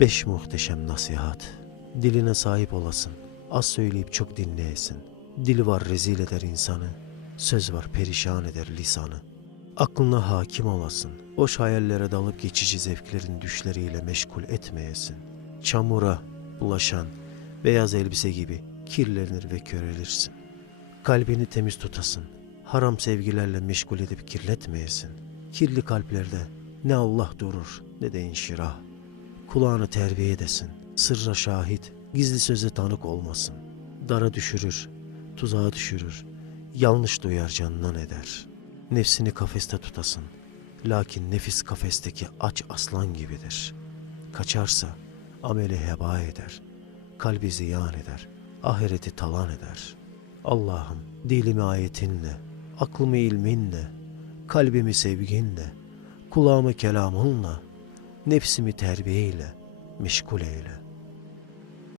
Beş muhteşem nasihat. Diline sahip olasın. Az söyleyip çok dinleyesin. Dili var rezil eder insanı. Söz var perişan eder lisanı. Aklına hakim olasın. Boş hayallere dalıp geçici zevklerin düşleriyle meşgul etmeyesin. Çamura bulaşan beyaz elbise gibi kirlenir ve körelirsin. Kalbini temiz tutasın. Haram sevgilerle meşgul edip kirletmeyesin. Kirli kalplerde ne Allah durur ne de inşirah. Kulağını terbiye edesin. Sırra şahit, gizli söze tanık olmasın. Dara düşürür, tuzağa düşürür. Yanlış duyar canından eder. Nefsini kafeste tutasın. Lakin nefis kafesteki aç aslan gibidir. Kaçarsa ameli heba eder. Kalbi ziyan eder. Ahireti talan eder. Allah'ım dilimi ayetinle, aklımı ilminle, kalbimi sevginle, kulağımı kelamınla, nefsimi terbiyeyle meşgul eyle.